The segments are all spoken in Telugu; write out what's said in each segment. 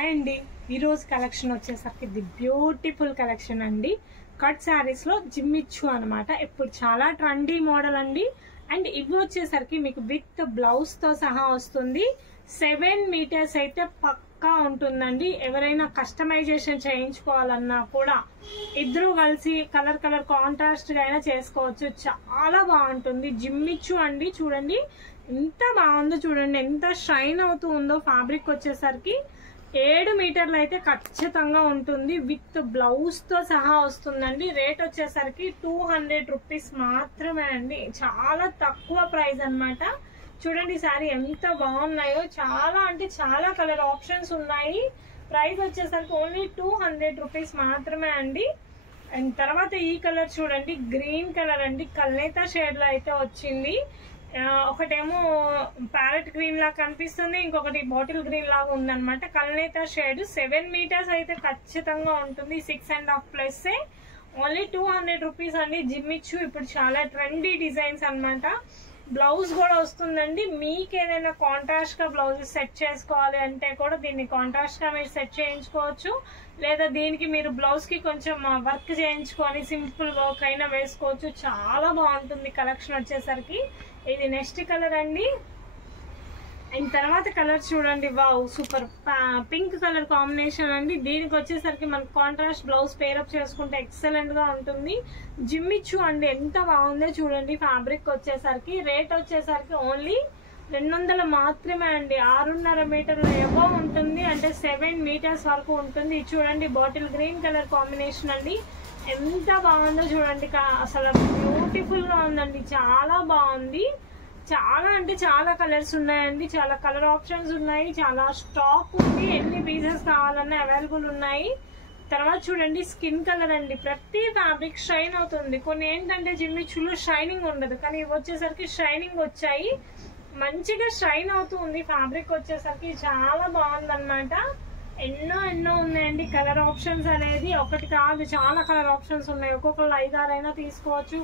హాయ్ అండి, ఈరోజు కలెక్షన్ వచ్చేసరికి ది బ్యూటిఫుల్ కలెక్షన్ అండి. కట్ శారీస్ లో జిమ్మిచ్చు అనమాట. ఇప్పుడు చాలా ట్రెండీ మోడల్ అండి. అండ్ ఇవి వచ్చేసరికి మీకు విత్ బ్లౌజ్ తో సహా వస్తుంది. 7 మీటర్స్ అయితే పక్కా ఉంటుందండి. ఎవరైనా కస్టమైజేషన్ చేయించుకోవాలన్నా కూడా ఇద్దరు కలిసి కలర్ కాంట్రాస్ట్ గా అయినా చేసుకోవచ్చు. చాలా బాగుంటుంది. జిమ్మిచ్చు అండి. చూడండి ఎంత బాగుందో, చూడండి ఎంత షైన్ అవుతూ ఉందో. ఫ్యాబ్రిక్ వచ్చేసరికి 7 మీటర్లు అయితే ఖచ్చితంగా ఉంటుంది. విత్ బ్లౌజ్ తో సహా వస్తుందండి. రేట్ వచ్చేసరికి 200 రూపీస్ మాత్రమే అండి. చాలా తక్కువ ప్రైస్ అన్నమాట. చూడండి శారీ ఎంత బాగున్నాయో. చాలా అంటే చాలా కలర్ ఆప్షన్స్ ఉన్నాయి. ప్రైస్ వచ్చేసరికి ఓన్లీ 200 రూపీస్ మాత్రమే అండి. అండ్ తర్వాత ఈ కలర్ చూడండి, గ్రీన్ కలర్ అండి. కల్నేతా షేడ్ లో అయితే వచ్చింది. ఒకటేమో ప్యారెట్ గ్రీన్ లాగా కనిపిస్తుంది, ఇంకొకటి బాటిల్ గ్రీన్ లాగా ఉందన్నమాట. కల్నేతా షేడ్ 7 మీటర్స్ అయితే ఖచ్చితంగా ఉంటుంది. 6.5 ప్లస్ ఓన్లీ 200 రూపీస్ అండి. జిమ్మిచ్చు ఇప్పుడు చాలా ట్రెండీ డిజైన్స్ అన్నమాట. బ్లౌజ్ కూడా వస్తుందండి. మీకు ఏదైనా కాంట్రాస్ట్ గా బ్లౌజ్ సెట్ చేసుకోవాలి అంటే కూడా దీన్ని కాంట్రాస్ట్ గా మీరు సెట్ చేయించుకోవచ్చు. లేదా దీనికి మీరు బ్లౌజ్ కి కొంచెం వర్క్ చేయించుకొని సింపుల్ వర్క్ అయినా వేసుకోవచ్చు. చాలా బాగుంటుంది కలెక్షన్ వచ్చేసరికి. ఇది నెక్స్ట్ కలర్ అండి. అండ్ తర్వాత కలర్ చూడండి, wow super pink colour combination అండి. దీనికి వచ్చేసరికి మనకు కాంట్రాస్ట్ బ్లౌజ్ పేరప్ చేసుకుంటే ఎక్సలెంట్ గా ఉంటుంది. జిమ్మిచ్చు అండి, ఎంత బాగుందో చూడండి. ఫ్యాబ్రిక్ వచ్చేసరికి రేట్ వచ్చేసరికి ఓన్లీ 200 మాత్రమే అండి. 6.5 మీటర్ల ఎబో ఉంటుంది. అంటే 7 మీటర్స్ వరకు ఉంటుంది. చూడండి బాటిల్ గ్రీన్ కలర్ కాంబినేషన్ అండి. ఎంత బాగుందో చూడండి. అసలు బ్యూటిఫుల్ గా ఉందండి. చాలా బాగుంది. చాలా అంటే చాలా కలర్స్ ఉన్నాయండి. చాలా కలర్ ఆప్షన్స్ ఉన్నాయి. చాలా స్టాక్ ఉంది. ఎన్ని పీసెస్ కావాలన్నా అవైలబుల్ ఉన్నాయి. తర్వాత చూడండి స్కిన్ కలర్ అండి. ప్రతి ఫ్యాబ్రిక్ షైన్ అవుతుంది. కొన్ని ఏంటంటే జిమ్మిచ్చులు షైనింగ్ ఉండదు, కానీ ఇవి వచ్చేసరికి షైనింగ్ వచ్చాయి. మంచిగా షైన్ అవుతూ ఉంది. ఫ్యాబ్రిక్ వచ్చేసరికి చాలా బాగుందన్నమాట. ఎన్నో ఉన్నాయండి కలర్ ఆప్షన్స్ అనేది. ఒకటి కాదు, చాలా కలర్ ఆప్షన్స్ ఉన్నాయి. ఒక్కొక్కరు 5-6 అయినా తీసుకోవచ్చు.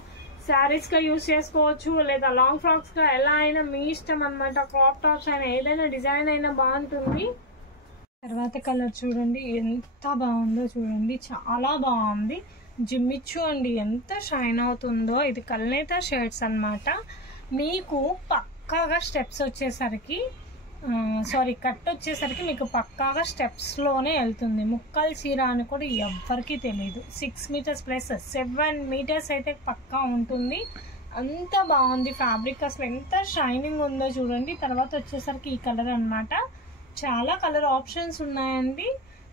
శారీస్ గా యూజ్ చేసుకోవచ్చు, లేదా లాంగ్ ఫ్రాక్స్ గా ఎలా అయినా మీ ఇష్టం అనమాట. క్రాప్ టాప్స్ అయినా ఏదైనా డిజైన్ అయినా బాగుంటుంది. తర్వాత కలర్ చూడండి ఎంత బాగుందో చూడండి. చాలా బాగుంది. జిమ్మిచ్చు అండి, ఎంత షైన్ అవుతుందో. ఇది కల్నేతా షేడ్స్ అన్నమాట. మీకు పక్కాగా స్టెప్స్ వచ్చేసరికి కట్ వచ్చేసరికి మీకు పక్కాగా స్టెప్స్ లోనే వెళ్తుంది. ముక్కలు చీర అని కూడా ఎవ్వరికి తెలియదు. 6 మీటర్స్ ప్లస్ 7 మీటర్స్ అయితే పక్కా ఉంటుంది. అంత బాగుంది ఫ్యాబ్రిక్. అసలు ఎంత షైనింగ్ ఉందో చూడండి. తర్వాత వచ్చేసరికి ఈ కలర్ అన్నమాట. చాలా కలర్ ఆప్షన్స్ ఉన్నాయండి.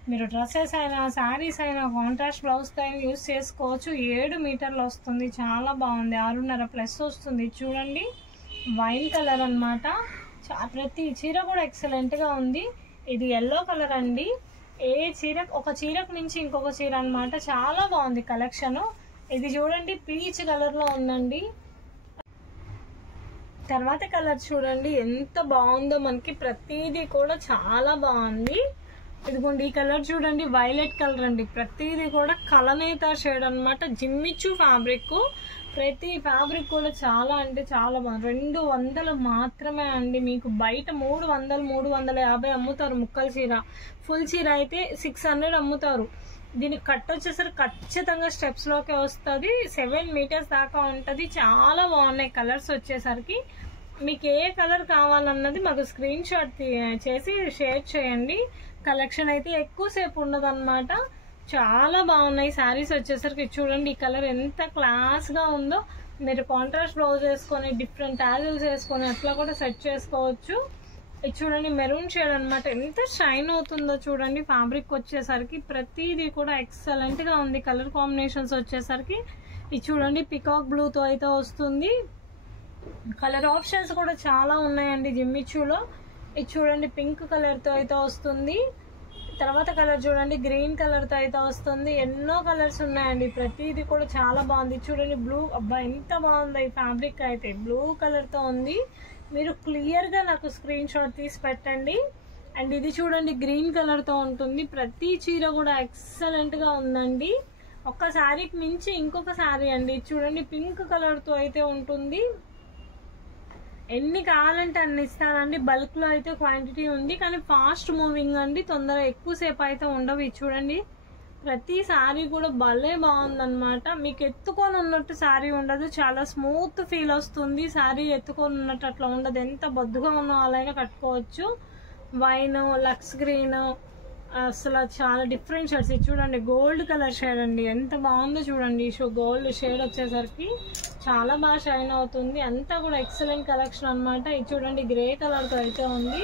మీరు డ్రెస్సెస్ అయినా శారీస్ అయినా కాంట్రాస్ట్ బ్లౌజ్ అయినా యూజ్ చేసుకోవచ్చు. 7 మీటర్లు వస్తుంది. చాలా బాగుంది. 6.5 ప్లస్ వస్తుంది. చూడండి వైన్ కలర్ అన్నమాట. ప్రతి చీర కూడా ఎక్సలెంట్ గా ఉంది. ఇది ఎల్లో కలర్ అండి. ఒక చీరకు నుంచి ఇంకొక చీర అన్నమాట. చాలా బాగుంది కలెక్షన్. ఇది చూడండి పీచ్ కలర్ లో ఉందండి. తర్వాత కలర్ చూడండి ఎంత బాగుందో. మనకి ప్రతిదీ కూడా చాలా బాగుంది. ఇదిగోండి ఈ కలర్ చూడండి, వైలెట్ కలర్ అండి. ప్రతిదీ కూడా కలనేతా షేడ్ అన్నమాట. జిమ్మిచ్చు ఫ్యాబ్రిక్. ప్రతి ఫ్యాబ్రిక్ కూడా చాలా అంటే చాలా బాగుంది. 200 మాత్రమే అండి. మీకు బయట 300, 350 అమ్ముతారు ముక్కల చీర. ఫుల్ చీర అయితే 600 అమ్ముతారు. దీనికి కట్ వచ్చేసరికి ఖచ్చితంగా స్టెప్స్ లోకి వస్తుంది. 7 మీటర్స్ దాకా ఉంటది. చాలా బాగున్నాయి కలర్స్ వచ్చేసరికి. మీకు ఏ కలర్ కావాలన్నది మాకు స్క్రీన్ షాట్ చేసి షేర్ చేయండి. కలెక్షన్ అయితే ఎక్కువసేపు ఉండదు అనమాట. చాలా బాగున్నాయి శారీస్ వచ్చేసరికి. చూడండి ఈ కలర్ ఎంత క్లాస్ గా ఉందో. మీరు కాంట్రాస్ట్ బ్లౌజ్ వేసుకొని డిఫరెంట్ టాజిల్స్ వేసుకొని అట్లా కూడా సెట్ చేసుకోవచ్చు. ఇది చూడండి మెరూన్ షేడ్ అనమాట. ఎంత షైన్ అవుతుందో చూడండి. ఫ్యాబ్రిక్ వచ్చేసరికి ప్రతిదీ కూడా ఎక్సలెంట్ గా ఉంది. కలర్ కాంబినేషన్స్ వచ్చేసరికి ఇది చూడండి పికాక్ బ్లూ తో అయితే వస్తుంది. కలర్ ఆప్షన్స్ కూడా చాలా ఉన్నాయండి జిమ్మిచ్చులో. ఇది చూడండి పింక్ కలర్ తో అయితే వస్తుంది. తర్వాత కలర్ చూడండి గ్రీన్ కలర్ తో అయితే వస్తుంది. ఎన్నో కలర్స్ ఉన్నాయండి. ప్రతిదీ కూడా చాలా బాగుంది. చూడండి బ్లూ, అబ్బా ఎంత బాగుంది ఈ ఫ్యాబ్రిక్ అయితే. బ్లూ కలర్ తో ఉంది. మీరు క్లియర్ గా నాకు స్క్రీన్ షాట్ తీసి పెట్టండి. అండ్ ఇది చూడండి గ్రీన్ కలర్ తో ఉంటుంది. ప్రతి చీర కూడా ఎక్సలెంట్ గా ఉందండి. ఒక శారీకి మించి ఇంకొక శారీ అండి. చూడండి పింక్ కలర్ తో అయితే ఉంటుంది. ఎన్ని కావాలంటే అన్ని ఇస్తానండి. బల్క్ లో అయితే క్వాంటిటీ ఉంది, కానీ ఫాస్ట్ మూవింగ్ అండి, తొందరగా ఎక్కువసేపు అయితే ఉండవు. ఇది చూడండి, ప్రతి శారీ కూడా భలే బాగుందన్నమాట. మీకు ఎత్తుకొని ఉన్నట్టు శారీ ఉండదు, చాలా స్మూత్ ఫీల్ వస్తుంది. శారీ ఎత్తుకొని ఉన్నట్టు అట్లా ఉండదు, ఎంత బొద్దుగా ఉన్న వాళ్ళైనా కట్టుకోవచ్చు. వైన్, లక్స్ గ్రీన్, అసలు చాలా డిఫరెంట్ షేడ్స్. ఇది చూడండి, గోల్డ్ కలర్ షేడ్ అండి, ఎంత బాగుందో చూడండి. గోల్డ్ షేడ్ వచ్చేసరికి చాలా బాగా షైన్ అవుతుంది. అంతా కూడా ఎక్సలెంట్ కలెక్షన్ అనమాట. ఇది చూడండి, గ్రే కలర్తో అయితే ఉంది.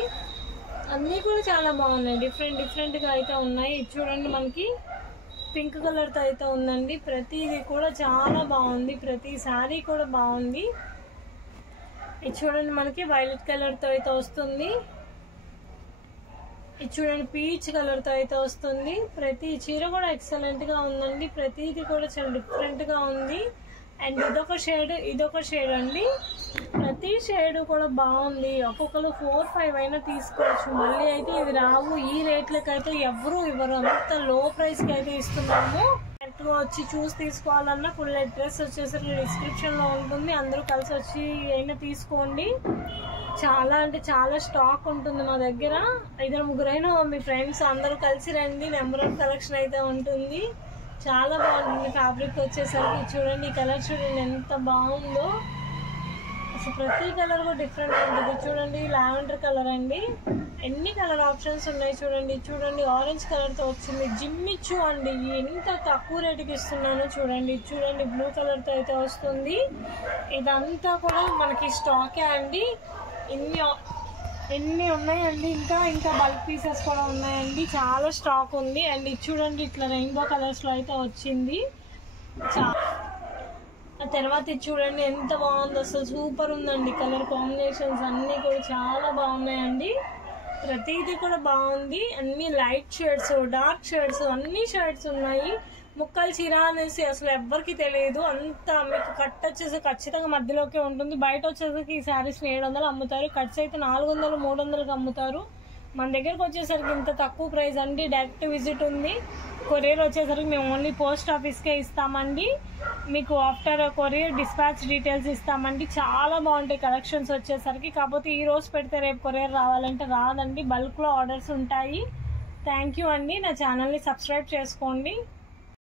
అన్నీ కూడా చాలా బాగున్నాయి, డిఫరెంట్గా అయితే ఉన్నాయి. ఇది చూడండి, మనకి పింక్ కలర్తో అయితే ఉందండి. ప్రతిది కూడా చాలా బాగుంది, ప్రతి శారీ కూడా బాగుంది. ఇది చూడండి, మనకి వైలెట్ కలర్తో అయితే వస్తుంది. ఇది చూడండి, పీచ్ కలర్తో అయితే వస్తుంది. ప్రతి చీర కూడా ఎక్సలెంట్గా ఉందండి, ప్రతిది కూడా చాలా డిఫరెంట్గా ఉంది. అండ్ ఇదొక షేడ్ అండి. ప్రతి షేడ్ కూడా బాగుంది. ఒక్కొక్కరు 4-5 అయినా తీసుకోవచ్చు. మళ్ళీ అయితే ఇది రావు, ఈ రేట్లకి అయితే ఎవరు ఇవ్వరు, అంత లో ప్రైస్కి అయితే ఇస్తున్నాము. డైరెక్ట్గా వచ్చి చూసి తీసుకోవాలన్నా ఫుల్ అడ్రస్ వచ్చేసరికి డిస్క్రిప్షన్లో ఉంటుంది, అందరూ కలిసి వచ్చి అయినా తీసుకోండి. చాలా అంటే చాలా స్టాక్ ఉంటుంది మా దగ్గర. 2-3 మీ ఫ్రెండ్స్ అందరూ కలిసి రండి, నెంబర్ ఆఫ్ కలెక్షన్ అయితే ఉంటుంది. చాలా బాగుంటుంది. ఫ్యాబ్రిక్ వచ్చేసరికి చూడండి, ఈ కలర్ చూడండి ఎంత బాగుందో. అసలు ప్రతి కలర్ కూడా డిఫరెంట్ ఉంటుంది. చూడండి, లావెండర్ కలర్ అండి, ఎన్ని కలర్ ఆప్షన్స్ ఉన్నాయి చూడండి. చూడండి, ఆరెంజ్ కలర్తో వచ్చింది, జిమ్మిచ్చు అండి, ఎంత తక్కువ రేటుకి ఇస్తున్నాను చూడండి. చూడండి, బ్లూ కలర్తో అయితే వస్తుంది. ఇదంతా కూడా మనకి స్టాకే అండి. ఎన్ని ఉన్నాయండి, ఇంకా బల్క్ పీసెస్ కూడా ఉన్నాయండి, చాలా స్టాక్ ఉంది. అండ్ ఇది చూడండి, ఇట్లా రెయిన్బో కలర్స్లో అయితే వచ్చింది. ఆ తర్వాత ఇది చూడండి ఎంత బాగుందో, అసలు సూపర్ ఉందండి. కలర్ కాంబినేషన్స్ అన్నీ కూడా చాలా బాగున్నాయండి, ప్రతిదీ కూడా బాగుంది. అన్ని లైట్ షేడ్స్, డార్క్ షేడ్స్, అన్ని షేడ్స్ ఉన్నాయి. ముక్కలు చీర అనేసి అసలు ఎవ్వరికి తెలియదు. అంత మీకు కట్ వచ్చేసి ఖచ్చితంగా మధ్యలోకే ఉంటుంది. బయట వచ్చేసరికి ఈ శారీస్ 700 అమ్ముతారు, కట్స్ అయితే 400-300కి అమ్ముతారు. మన దగ్గరకు వచ్చేసరికి ఇంత తక్కువ ప్రైస్ అండి. డైరెక్ట్ విజిట్ ఉంది. కొరియర్ వచ్చేసరికి మేము ఓన్లీ పోస్ట్ ఆఫీస్కే ఇస్తామండి. మీకు ఆఫ్టర్ కొరియర్ డిస్పాచ్ డీటెయిల్స్ ఇస్తామండి. చాలా బాగుంటాయి కలెక్షన్స్ వచ్చేసరికి. కాకపోతే ఈ రోజు పెడితే రేపు కొరియర్ రావాలంటే రాదండి, బల్క్లో ఆర్డర్స్ ఉంటాయి. థ్యాంక్ యూ అండి. నా ఛానల్ని సబ్స్క్రైబ్ చేసుకోండి.